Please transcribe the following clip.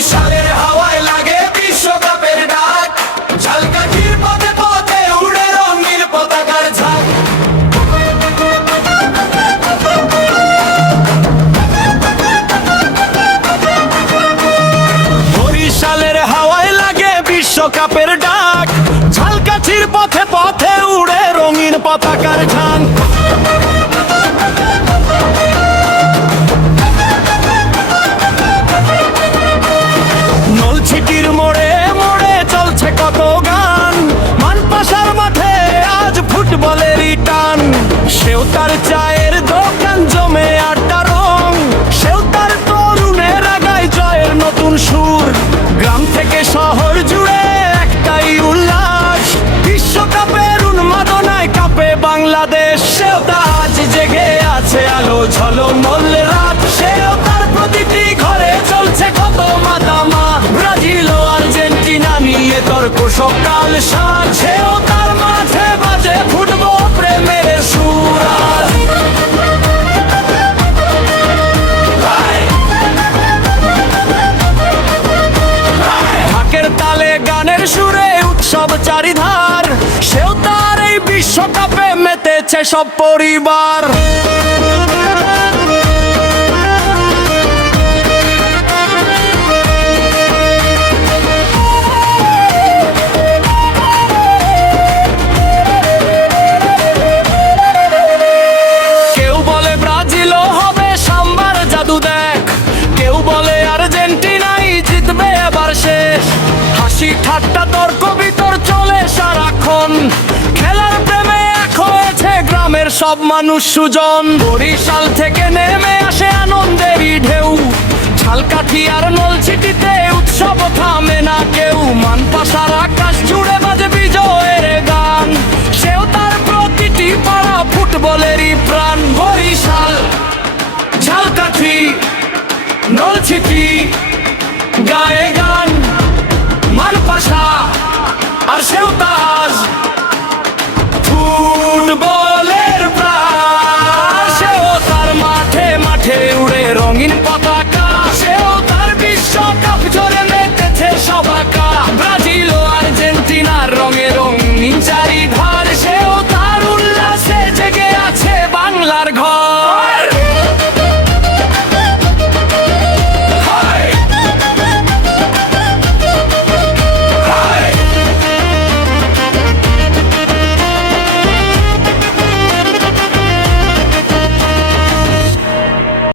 বরিশালের হাওয়ায় লাগে বিশ্বকাপের ডাক, ঝালকাঠির পথে পথে উড়ে রঙিন পতাকার ঝাঁক। বরিশালের হাওয়ায় লাগে বিশ্বকাপের ডাক, ঝালকাঠির পথে পথে উড়ে রঙিন পতাকার ঝাঁক। নলছিটির মোড়ে মোড়ে চলছে কত গান, মানপাশার মাঠে আজ ফুটবলেরই টান। সেওতার চায়ের দোকান জমে আড্ডা রং, সেওতার তরুণেরা গায় জয়ের নতুন সুর। গ্রাম থেকে শহর জুড়ে একটাই উল্লাস, বিশ্বকাপের উন্মাদনায় কাঁপে বাংলাদেশ। সেওতা আজ জেগে আছে আলো ঝলমল রাত, সেওতার প্রতিটি ঘরে চলছে কত মাতামা। ব্রাজিল ও আর্জেন্টিনা নিয়ে তর্ক সকাল সাঁঝ, সেওতার মাঠে বাজে ফুটবল প্রেমের সুর। ঢাকের তালে গানের সুরে উৎসব চারিধার, সেওতার এই বিশ্বকাপে মেতেছে সব পরিবার। কেউ বলে ব্রাজিলও হবে সাম্বার জাদু দেখ, কেউ বলে আর্জেন্টিনাই জিতবে এবার শেষ। হাসি ঠাট্টা তর্ক বিতর চলে সারাক্ষণ, খেলার প্রেমে এক হয়েছে গ্রামের সব মানুষ সুজন। বরিশাল থেকে নেমে আসে আনন্দেরই ঢেউ, ঝালকাঠি আর নলছিটিতে উৎসব থামে না কেউ। মানপাশার আকাশ জুড়ে বাজে বিজয়ের গান, সেওতার প্রতিটি পাড়া ফুটবলেরই প্রাণ। বরিশাল, ঝালকাঠি, নলছিটি গায়ে গান, মানপাশা আর সেওতা আজ ফুটবলের প্রাণ। সেওতার মাঠে মাঠে উড়ে রঙিন পতাকা।